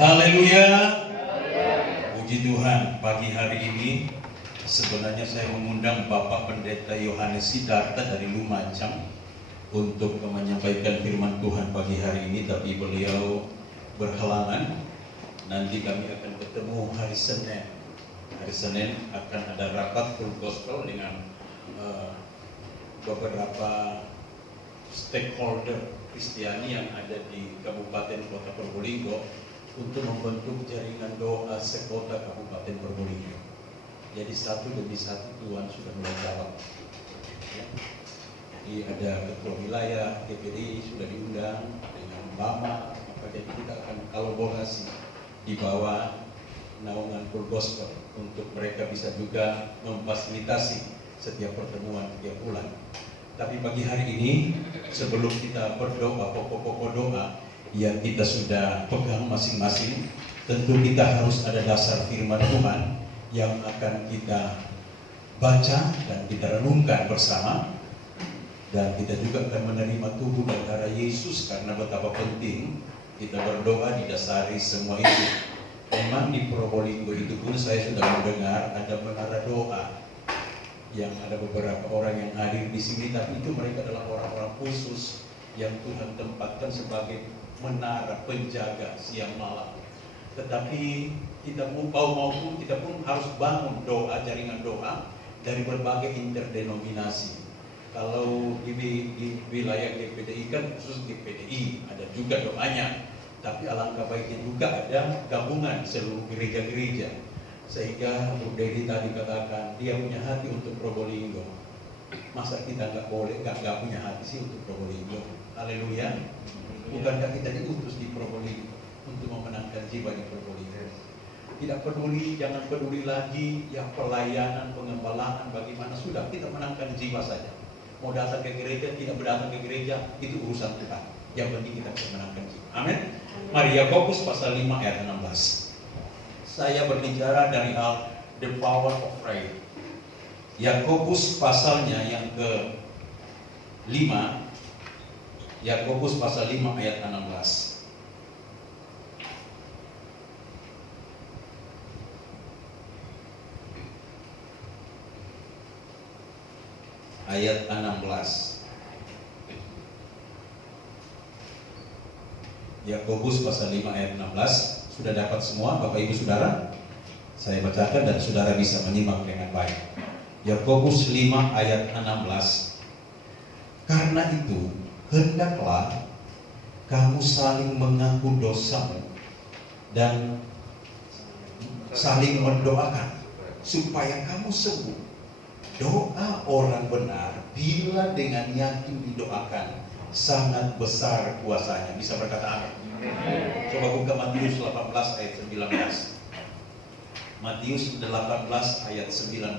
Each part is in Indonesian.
Haleluya. Puji Tuhan, pagi hari ini sebenarnya saya mengundang Bapak Pendeta Yohanes Sidarta dari Lumajang untuk menyampaikan firman Tuhan pagi hari ini, tapi beliau berhalangan. Nanti kami akan ketemu hari Senin. Hari Senin akan ada rapat full gospel dengan beberapa stakeholder Kristiani yang ada di Kabupaten Kota Probolinggo untuk membentuk jaringan doa sekota Kabupaten Probolinggo. Jadi satu demi satu Tuhan sudah mulai jawab. Ya. Jadi ada ketua wilayah DPD sudah diundang dengan Bama, maka jadi kita akan kolaborasi di bawah naungan full gospel untuk mereka bisa juga memfasilitasi setiap pertemuan tiap bulan. Tapi pagi hari ini sebelum kita berdoa pokok-pokok doa yang kita sudah pegang masing-masing, tentu kita harus ada dasar firman Tuhan yang akan kita baca dan kita renungkan bersama, dan kita juga akan menerima tubuh dan darah Yesus karena betapa penting kita berdoa didasari semua itu. Memang di Probolinggo itu pun saya sudah mendengar ada menara doa yang ada beberapa orang yang hadir di sini, tapi itu mereka adalah orang-orang khusus yang Tuhan tempatkan sebagai menara penjaga siang malam. Tetapi kita maupun kita pun harus bangun doa, jaringan doa dari berbagai interdenominasi. Kalau di wilayah GPDI kan khusus GPDI ada juga doanya, tapi alangkah baiknya juga ada gabungan seluruh gereja-gereja. Sehingga Bu Dedi tadi katakan dia punya hati untuk Probolinggo. Masa kita nggak punya hati sih untuk Probolinggo? Haleluya. Bukankah kita diutus di Probolinggo untuk memenangkan jiwa di Probolinggo? Tidak peduli, jangan peduli lagi yang pelayanan, pengembalaan bagaimana, sudah kita menangkan jiwa saja. Mau datang ke gereja, tidak berdatang ke gereja, itu urusan Tuhan. Yang penting kita bisa menangkan jiwa. Amin. Mari Yakobus pasal 5 ayat 16. Saya berbicara dari hal the power of prayer. Yakobus pasalnya yang ke-5, Yakobus pasal 5 ayat 16. Ayat 16. Yakobus pasal 5 ayat 16. Sudah dapat semua Bapak Ibu Saudara? Saya bacakan dan saudara bisa menyimak dengan baik. Yakobus 5 ayat 16. Karena itu hendaklah kamu saling mengaku dosamu dan saling mendoakan supaya kamu sembuh. Doa orang benar bila dengan yakin didoakan sangat besar kuasanya. Bisa berkata amin. Coba buka Matius 18 ayat 19. Matius 18 ayat 19.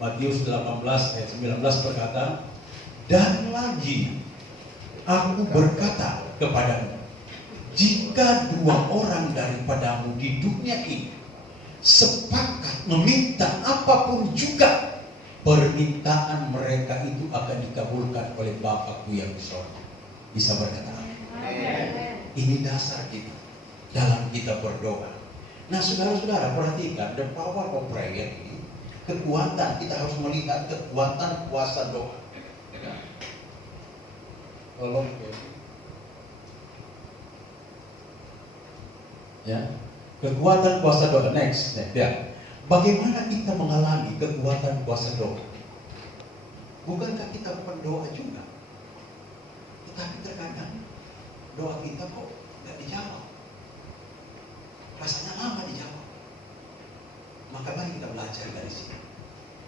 Matius 18 ayat 19 berkata, dan lagi aku berkata kepadamu, jika dua orang daripadamu di dunia ini sepakat meminta apapun juga, permintaan mereka itu akan dikabulkan oleh Bapakku yang di surga. Bisa berkata amin. Ini dasar kita dalam kita berdoa. Nah saudara-saudara perhatikan the power of prayer ini, kekuatan, kita harus melihat kekuatan kuasa doa. Tolong ya, kekuatan kuasa doa. Next ya. Bagaimana kita mengalami kekuatan kuasa doa? Bukankah kita berdoa juga? Tetapi terkadang doa kita kok nggak dijawab, rasanya lama dijawab. Maka mari kita belajar dari sini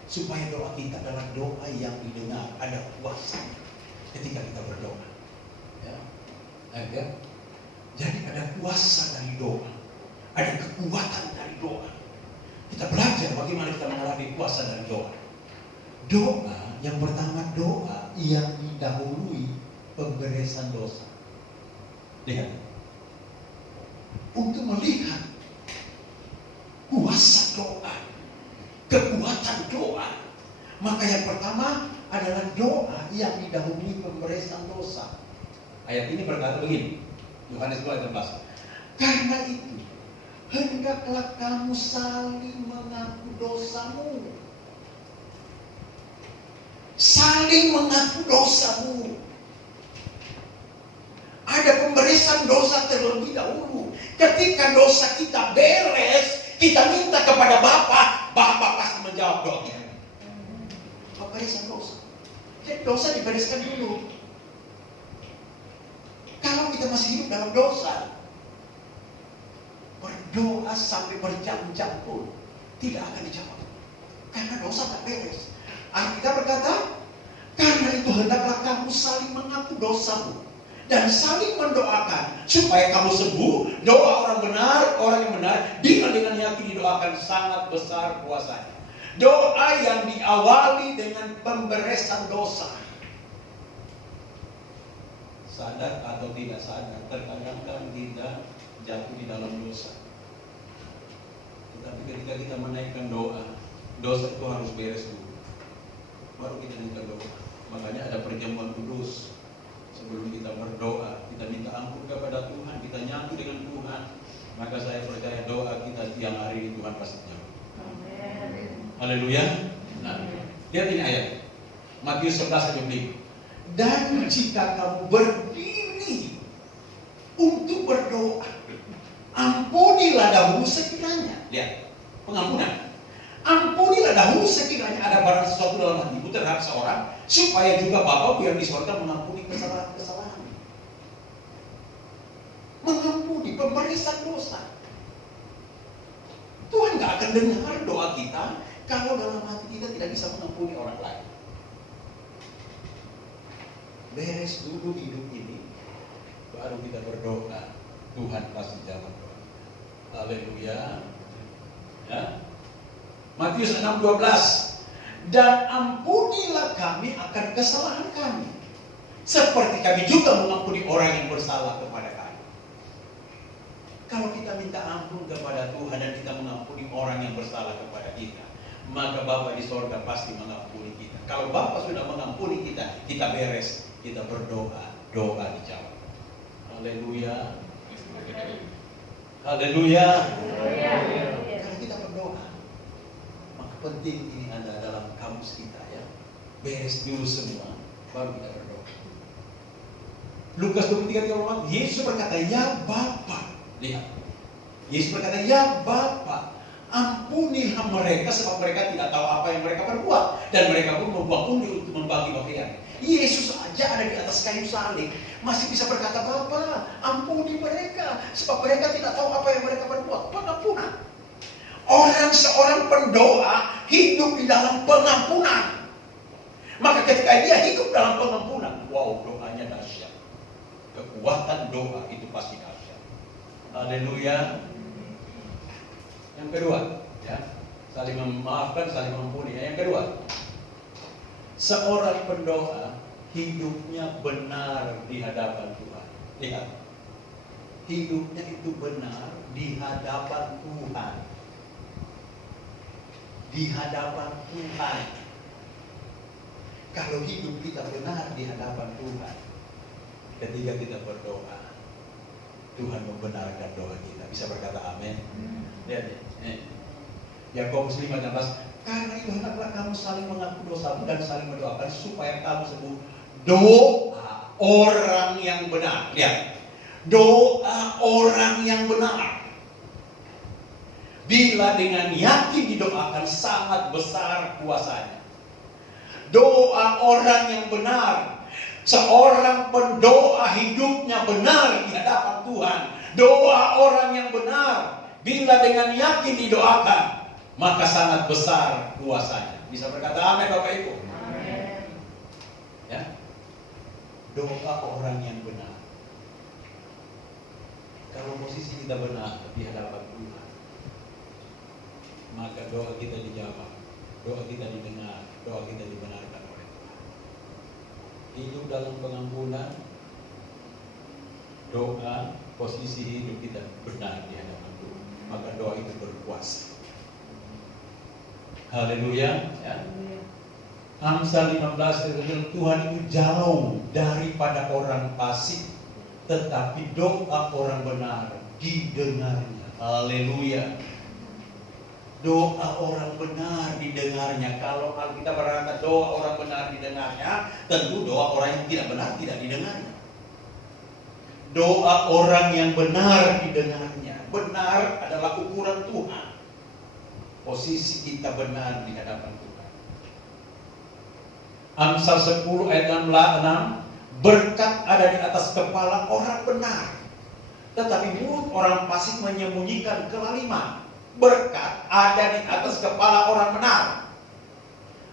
supaya doa kita adalah doa yang didengar, ada kuasanya ketika kita berdoa. Ya. Jadi ada kuasa dari doa, ada kekuatan dari doa. Kita belajar bagaimana kita mengalami kuasa dari doa. Doa yang pertama, doa yang didahului pemberesan dosa. Lihat, untuk melihat kuasa doa, kekuatan doa, maka yang pertama adalah doa yang didahului pemberesan dosa. Ayat ini berkata begini, Yohanes 2 ayat 16. Karena itu, hendaklah kamu saling mengaku dosamu. Saling mengaku dosamu. Ada pemberian dosa terlebih dahulu. Ketika dosa kita beres, kita minta kepada Bapa, Bapa pasti menjawab doa kita. Pemberian dosa. Jadi dosa dibereskan dulu. Kalau kita masih hidup dalam dosa, berdoa sampai berjam-jam pun tidak akan dijawab. Karena dosa tak beres. Alkitab berkata, karena itu hendaklah kamu saling mengaku dosamu dan saling mendoakan supaya kamu sembuh. Doa orang yang benar dengan yakin didoakan sangat besar kuasanya. Doa yang diawali dengan pemberesan dosa. Sadar atau tidak sadar, terkadang kita jatuh di dalam dosa. Tetapi ketika kita menaikkan doa, dosa itu harus beres dulu, baru kita minta doa. Makanya ada perjamuan kudus. Sebelum kita berdoa, kita minta ampun kepada Tuhan, kita nyatu dengan Tuhan. Maka saya percaya doa kita siang hari ini Tuhan pasti jawab. Haleluya. Nah, lihat ini ayat Matius 11 ayat 5. Dan jika kamu berdiri untuk berdoa, ampunilah dahulu sekiranya. Lihat, pengampunan. Ampunilah dahulu sekiranya ada barang sesuatu dalam hatimu terhadap seorang, supaya juga Bapa yang di surga mengampuni kesalahan-kesalahan. Mengampuni, pemberian dosa. Tuhan gak akan dengar doa kita kalau dalam hati kita tidak bisa mengampuni orang lain. Beres dulu hidup ini, baru kita berdoa. Tuhan pasti jawab doa. Haleluya. Ya. Matius 6:12. Dan ampunilah kami akan kesalahan kami, seperti kami juga mengampuni orang yang bersalah kepada kami. Kalau kita minta ampun kepada Tuhan dan kita mengampuni orang yang bersalah kepada kita, maka Bapa di sorga pasti mengampuni kita. Kalau Bapa sudah mengampuni kita, kita beres. Kita berdoa, doa dijawab. Haleluya. Haleluya. Kalau kita berdoa, maka penting ini ada dalam kamus kita ya. Beres dulu semua, baru kita berdoa. Lukas 23:34, Yesus berkata, ya Bapa. Lihat, Yesus berkata, ya Bapa, ampunilah mereka sebab mereka tidak tahu apa yang mereka perbuat. Dan mereka pun membuang undi untuk membagi bagian. Yesus aja ada di atas kayu salib, masih bisa berkata, Bapa, ampuni mereka sebab mereka tidak tahu apa yang mereka perbuat. Pengampunan. Seorang pendoa hidup di dalam pengampunan. Maka ketika dia hidup dalam pengampunan, wow, doanya dahsyat. Kekuatan doa itu pasti dahsyat. Haleluya. Yang kedua, ya, saling memaafkan, saling mengampuni. Yang kedua, seorang pendoa hidupnya benar di hadapan Tuhan. Lihat, hidupnya itu benar di hadapan Tuhan. Di hadapan Tuhan. Kalau hidup kita benar di hadapan Tuhan, ketika kita berdoa, Tuhan membenarkan doa kita. Bisa berkata amin. Lihat nih. Yakobus 5:16. Karena itu hendaklah kamu saling mengaku dosamu dan saling mendoakan supaya kamu sembuh. Doa orang yang benar. Lihat. Doa orang yang benar, bila dengan yakin didoakan, sangat besar kuasanya. Doa orang yang benar, seorang pendoa hidupnya benar di hadapan Tuhan. Doa orang yang benar, bila dengan yakin didoakan, maka sangat besar kuasanya. Bisa berkata amin Bapak Ibu? Amin. Ya. Doa orang yang benar. Kalau posisi kita benar di hadapan Tuhan, maka doa kita dijawab, doa kita didengar, doa kita dibenarkan oleh Tuhan. Hidup dalam pengampunan, doa, posisi hidup kita benar di hadapan Tuhan, maka doa itu berkuasa. Haleluya. Ya. Amsal 15, Tuhan itu jauh daripada orang fasik, tetapi doa orang benar didengarnya. Haleluya. Doa orang benar didengarnya. Kalau Alkitab berkata doa orang benar didengarnya, tentu doa orang yang tidak benar tidak didengarnya. Doa orang yang benar didengarnya. Benar adalah ukuran Tuhan. Posisi kita benar di hadapan Tuhan. Amsal 10 ayat 6, berkat ada di atas kepala orang benar, tetapi mulut orang fasik menyembunyikan kelaliman. Berkat ada di atas kepala orang benar.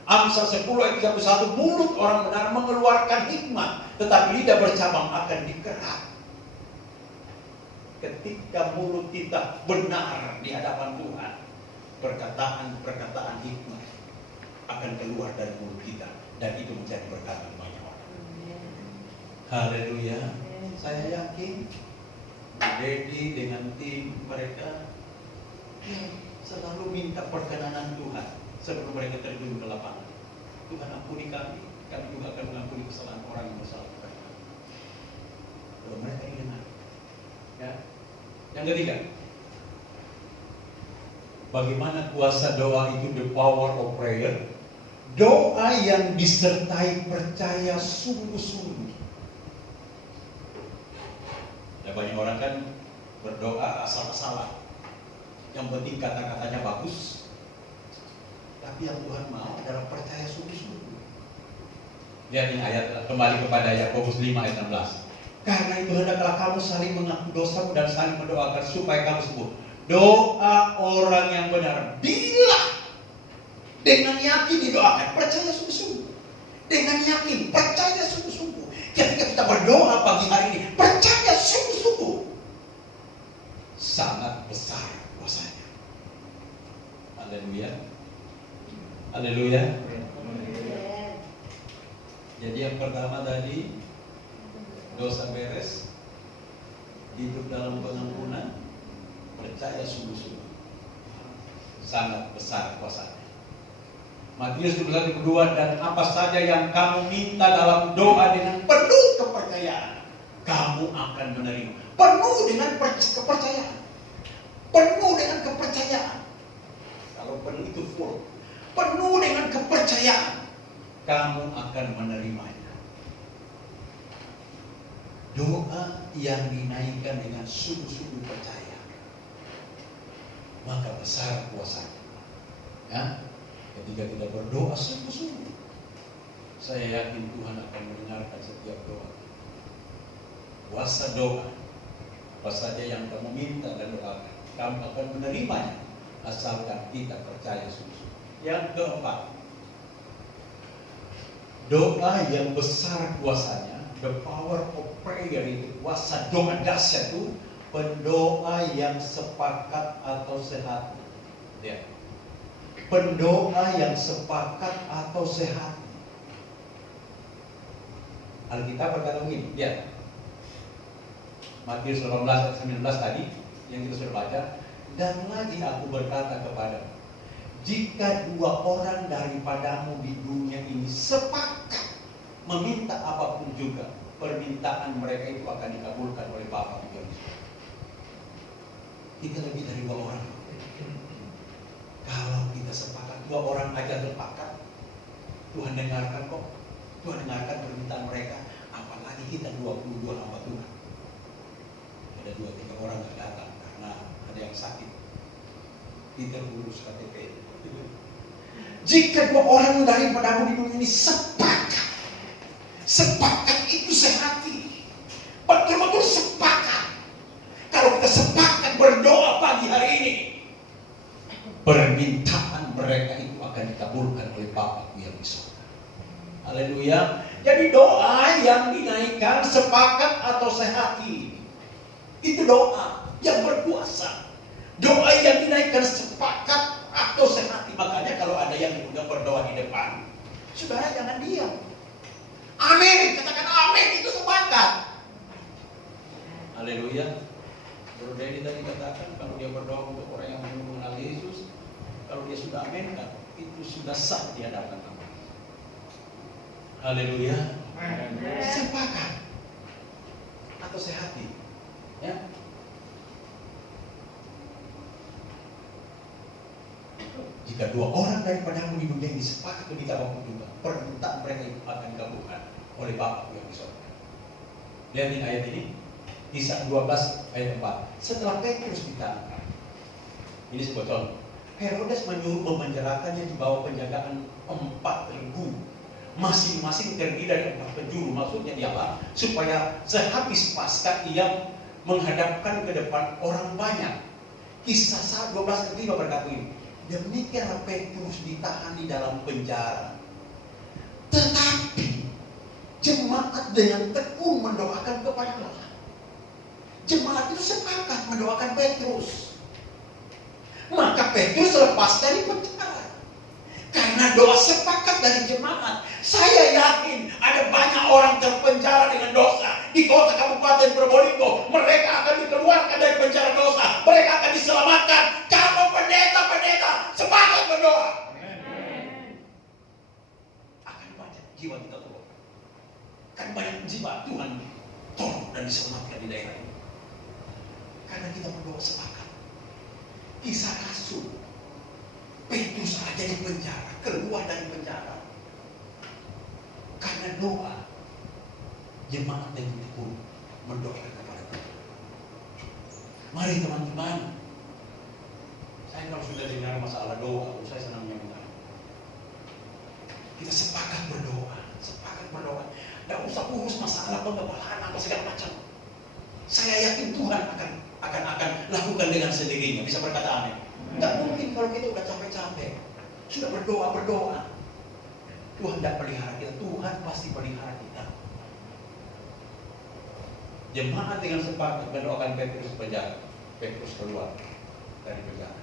Amsal 10 ayat 31, mulut orang benar mengeluarkan hikmat, tetapi lidah bercabang akan dikerat. Ketika mulut kita benar di hadapan Tuhan, perkataan hikmat akan keluar dari mulut kita, dan itu menjadi berkat bagi banyak orang. Haleluya. Saya yakin Dedi dengan tim mereka selalu minta perkenanan Tuhan sebelum mereka terjun ke lapangan. Tuhan ampuni kami juga akan mengampuni kesalahan orang yang bersalah kepada kami. Kalau mereka ingat, ya. Yang ketiga, bagaimana kuasa doa itu, the power of prayer. Doa yang disertai percaya sungguh-sungguh. Ya, banyak orang kan berdoa asal-asalan. Yang penting kata-katanya bagus. Tapi yang Tuhan mau adalah percaya sungguh-sungguh. Lihat ini ayat, kembali kepada Yakobus 5 ayat 16. Karena itu hendaklah kamu saling mengaku dosamu dan saling mendoakan supaya kamu sembuh. Doa orang yang benar, bila dengan yakin didoakan, percaya sungguh-sungguh. Dengan yakin, percaya sungguh-sungguh. Ketika kita berdoa pagi hari ini, percaya sungguh-sungguh. Sangat besar kuasanya. Haleluya. Haleluya. Jadi yang pertama tadi, dosa beres, hidup dalam pengampunan, percaya sungguh-sungguh. Sangat besar kuasanya. Matius 21:2, dan apa saja yang kamu minta dalam doa dengan penuh kepercayaan, kamu akan menerima. Penuh dengan kepercayaan. Penuh dengan kepercayaan. Kalau penuh itu full. Penuh dengan kepercayaan, kamu akan menerimanya. Doa yang dinaikkan dengan sungguh-sungguh percaya, maka besar kuasanya. Ya, ketika kita berdoa sungguh-sungguh, saya yakin Tuhan akan mendengarkan setiap doa. Kuasa doa, apa saja yang kamu minta dan doakan, kamu akan menerimanya, asalkan kita percaya sungguh-sungguh. Yang keempat, doa yang besar kuasanya, the power of prayer, itu kuasa doa dahsyat itu, pendoa yang sepakat atau sehat. Ya. Pendoa yang sepakat atau sehat. Alkitab berkata begini, ya. Matius 18 ayat 19 tadi yang kita sudah baca, dan lagi aku berkata kepadamu, jika dua orang daripadamu di dunia ini sepakat meminta apapun juga, permintaan mereka itu akan dikabulkan oleh Bapa di surga. Kita lebih dari dua orang. Kalau kita sepakat, dua orang aja sepakat, Tuhan dengarkan kok. Tuhan dengarkan permintaan mereka. Apalagi kita 22 hamba Tuhan. Ada 2-3 orang yang datang karena ada yang sakit. Kita urus KTP. Jika dua orang daripadamu di dunia ini sepakat, sepakat itu sehati, betul-betul sepakat. Kalau kita sepakat berdoa pagi hari ini, permintaan mereka itu akan dikabulkan oleh Bapa yang di surga. Haleluya. Jadi doa yang dinaikkan sepakat atau sehati, itu doa yang berkuasa. Doa yang dinaikkan sepakat atau sehati. Makanya kalau ada yang juga berdoa di depan, saudara jangan diam. Amin, katakan amin, itu sepakat. Haleluya. Bro Dedi tadi katakan kalau dia berdoa untuk orang yang belum mengenal Yesus, kalau dia sudah amin, itu sudah sah di hadapan Allah. Haleluya. Sepakat atau sehati. Ya. Jika 2 orang daripadamu di dunia ini sepakat meminta apapun juga, permintaan mereka itu akan dikabulkan oleh Bapa yang di surga. Lihat ini ayat ini, Kisah 12 ayat 4. Setelah Petrus ditangkap, ini sebuah contoh. Herodes menyuruh memenjarakannya di bawah penjagaan 4 regu, masing-masing terdiri dari 4 penjuru. Maksudnya ialah supaya sehabis Paskah ia menghadapkan ke depan orang banyak. Kisah 12 ayat 5 berkata ini, demikianlah Petrus ditahan di dalam penjara. Tetapi jemaat dengan tekun mendoakan kepada Allah. Jemaat itu sepakat mendoakan Petrus. Maka Petrus lepas dari penjara. Karena doa sepakat dari jemaat. Saya yakin ada banyak orang terpenjara dengan dosa di kota Kabupaten Probolinggo. Mereka akan dikeluarkan dari penjara dosa. Mereka akan diselamatkan kalau pendeta-pendeta sepakat berdoa. Akan banyak jiwa kita tolong. Akan banyak jiwa Tuhan tolong dan diselamatkan di daerah ini. Karena kita berdoa sepakat. Kisah Rasul, Petrus aja di penjara, keluar dari penjara karena doa jemaat yang tekun mendoakan kepada Tuhan. Mari teman-teman, saya kalau sudah dengar masalah doa, saya senang mendengar. Kita sepakat berdoa. Tidak usah urus masalah pengebalaan apa segala macam. Saya yakin Tuhan akan lakukan dengan sendirinya. Bisa berkata amin. Tidak mungkin kalau kita udah capek-capek, sudah berdoa. Tuhan tidak pelihara kita. Tuhan pasti pelihara kita. Jemaat dengan sepakat mendoakan Petrus penjara. Petrus keluar dari penjara.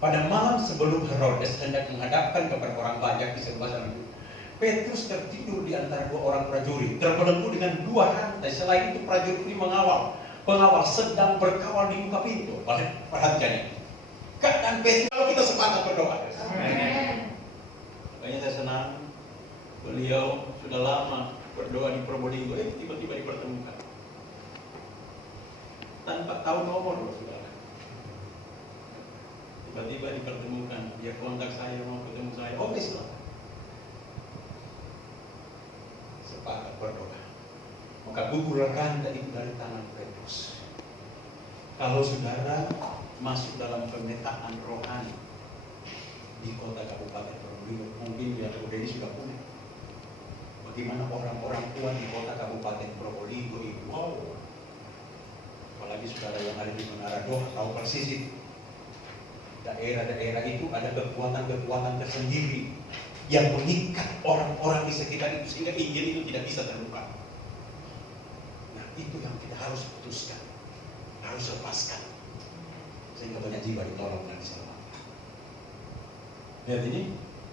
Pada malam sebelum Herodes hendak menghadapkan kepada orang banyak di sebelah sana, Petrus tertidur di antara 2 orang prajurit, terbelenggu dengan 2 rantai. Selain itu prajurit ini pengawal sedang berkawal di muka pintu. Perhatikan ini. Keadaan Petrus kalau kita sepakat berdoa. Makanya saya senang beliau sudah lama berdoa di Probolinggo, tiba-tiba dipertemukan. Tanpa tahu nomor loh saudara. Tiba-tiba dipertemukan, dia kontak saya, mau ketemu saya. Oke, silakan. Sepakat berdoa. Maka gugurlah rantai itu dari tangan Petrus. Kalau saudara masuk dalam pemetaan rohani di kota Kabupaten Probolinggo, mungkin ya ini sudah punya. Bagaimana orang-orang tua di kota Kabupaten Probolinggo itu, wow. Apalagi saudara yang ada di Menara Doa tahu persis itu. Daerah-daerah itu ada kekuatan-kekuatan tersendiri yang mengikat orang-orang di sekitar itu sehingga Injil itu tidak bisa terbuka. Nah, itu yang kita harus putuskan, harus lepaskan, sehingga banyak jiwa ditolong dan diselamatkan. Lihat ini,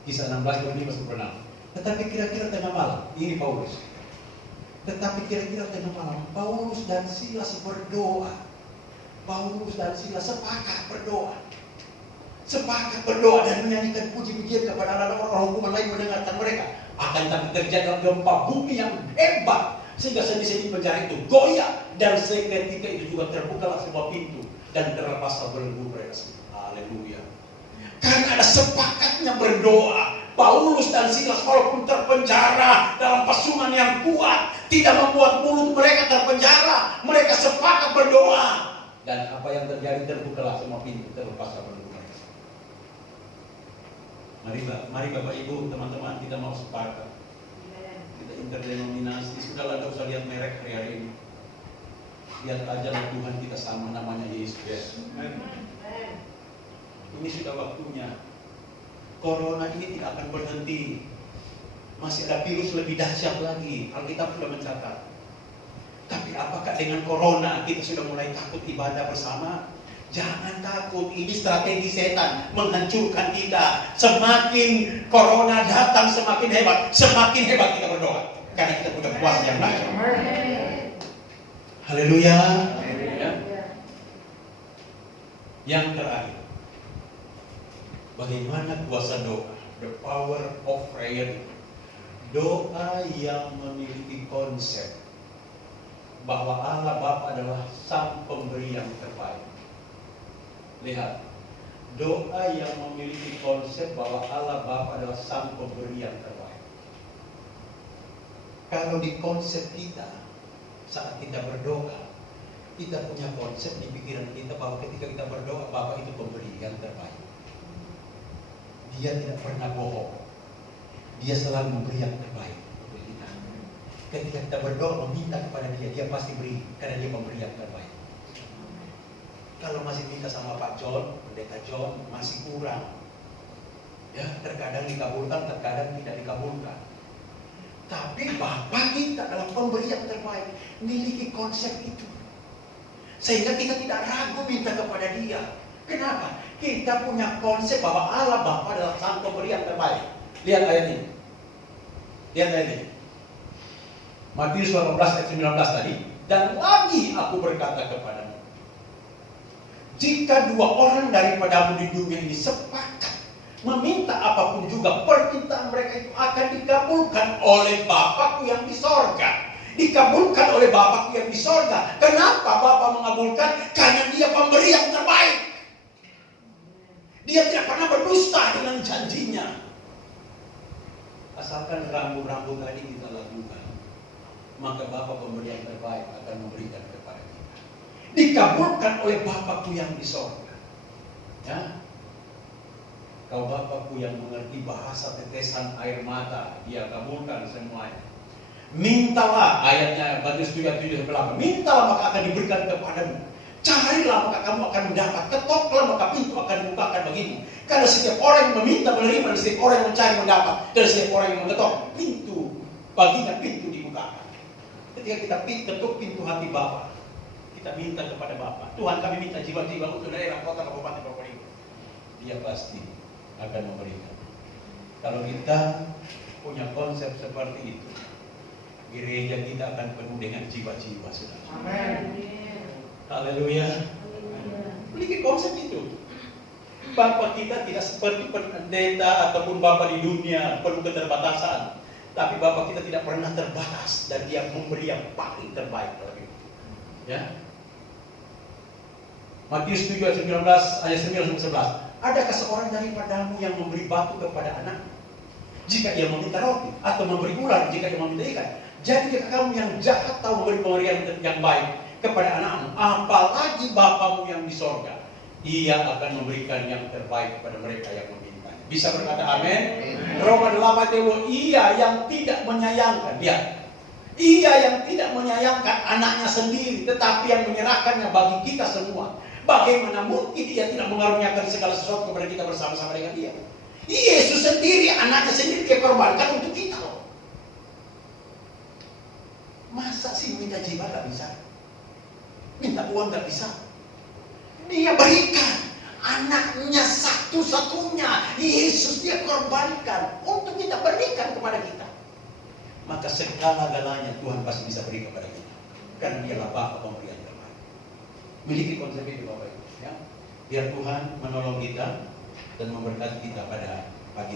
Kisah 16 ayat 5 sampai 6. Tetapi kira-kira tengah malam, ini Paulus. Tetapi kira-kira tengah malam, Paulus dan Silas berdoa. Paulus dan Silas sepakat berdoa. Sepakat berdoa dan menyanyikan puji-pujian kepada Allah, orang hukuman lain mendengarkan mereka. Akan tapi terjadi gempa bumi yang hebat sehingga sendi-sendi penjara itu goyah dan seketika itu juga terbukalah semua pintu dan terlepaslah belenggu mereka. Haleluya. Karena ada sepakatnya berdoa. Paulus dan Silas walaupun terpenjara dalam pasungan yang kuat tidak membuat mulut mereka terpenjara. Mereka sepakat berdoa dan apa yang terjadi terbukalah semua pintu, terlepaslah belenggu. Mari Bapak Ibu, teman-teman, kita mau sepakat. Kita interdenominasi, sudahlah tidak usah lihat merek hari ini. Lihat aja lah Tuhan kita sama, namanya Yesus. Ini sudah waktunya. Corona ini tidak akan berhenti. Masih ada virus lebih dahsyat lagi. Alkitab sudah mencatat. Tapi apakah dengan Corona kita sudah mulai takut ibadah bersama? Jangan takut, ini strategi setan menghancurkan kita. Semakin Corona datang semakin hebat kita berdoa. Karena kita punya kuasa yang dahsyat. Haleluya. Yang terakhir, bagaimana kuasa doa? The power of prayer. Doa yang memiliki konsep bahwa Allah Bapa adalah sang pemberi yang terbaik. Lihat, Doa yang memiliki konsep bahwa Allah Bapa adalah sang pemberi yang terbaik. Kalau di konsep kita, saat kita berdoa, kita punya konsep di pikiran kita bahwa ketika kita berdoa, Bapa itu pemberi yang terbaik. Dia tidak pernah bohong. Dia selalu memberi yang terbaik untuk kita. Ketika kita berdoa meminta kepada dia, dia pasti beri karena dia memberi yang terbaik. Kalau masih minta sama Pak John, Pendeta John, masih kurang. Ya, terkadang dikabulkan, terkadang tidak dikabulkan. Tapi Bapa kita adalah pemberi yang terbaik, miliki konsep itu. Sehingga kita tidak ragu minta kepada dia. Kenapa? Kita punya konsep bahwa Allah Bapa adalah sang pemberi yang terbaik. Lihat ayat ini. Lihat ayat ini. Matius 18 ayat 19 tadi. Dan lagi aku berkata kepadamu, jika dua orang daripadamu di dunia ini sepakat meminta apapun juga, permintaan mereka itu akan dikabulkan oleh Bapa-Ku yang di sorga. Dikabulkan oleh Bapa-Ku yang di sorga. Kenapa Bapa mengabulkan? Karena dia pemberi yang terbaik. Dia tidak pernah berdusta dengan janjinya. Asalkan rambu-rambu tadi kita lakukan, maka Bapa pemberi yang terbaik akan memberikan kepada kita. Dikabulkan oleh Bapa-Ku yang di sorga. Ya. Kau Bapa-Ku yang mengerti bahasa tetesan air mata, dia kabulkan semuanya. Mintalah, ayatnya Matius 7:7-8. Mintalah maka akan diberikan kepadamu. Carilah maka kamu akan mendapat. Ketoklah maka pintu akan dibukakan bagimu. Karena setiap orang yang meminta menerima, dan setiap orang yang mencari mendapat, dan setiap orang yang mengetok pintu baginya pintu dibukakan. Ketika kita ketuk pintu hati Bapa, kita minta kepada Bapa, Tuhan kami minta jiwa-jiwa untuk daerah kota Kabupaten Probolinggo. Dia pasti akan memberikan. Kalau kita punya konsep seperti itu, gereja kita akan penuh dengan jiwa-jiwa, saudara. Amin. Haleluya. Memiliki konsep itu. Bapa kita tidak seperti pendeta ataupun bapa di dunia penuh keterbatasan, tapi Bapa kita tidak pernah terbatas dan dia memberi yang paling terbaik dalam hidup. Ya. Matius 7:19 ayat 9-11. Adakah seorang daripadamu yang memberi batu kepada anak jika ia meminta roti, atau memberi ular jika ia meminta ikan? Jadi jika kamu yang jahat tahu memberi pemberian yang baik kepada anakmu, apalagi Bapamu yang di sorga, ia akan memberikan yang terbaik kepada mereka yang memintanya. Bisa berkata amin? Roma 8 Dewa, ia yang tidak menyayangkan, lihat, ia yang tidak menyayangkan anaknya sendiri, tetapi yang menyerahkannya bagi kita semua. Bagaimana mungkin dia tidak mengaruniakan segala sesuatu kepada kita bersama-sama dengan dia? Yesus sendiri, anaknya sendiri dia korbankan untuk kita loh. Masa sih minta jiwa gak bisa? Minta uang gak bisa? Dia berikan anaknya satu-satunya, Yesus dia korbankan untuk kita berikan kepada kita. Maka segala-galanya Tuhan pasti bisa beri kepada kita, karena dialah Bapa pemberi yang terbaik. Miliki konsep itu Bapak Ibu, ya. Biar Tuhan menolong kita dan memberkati kita pada pagi hari.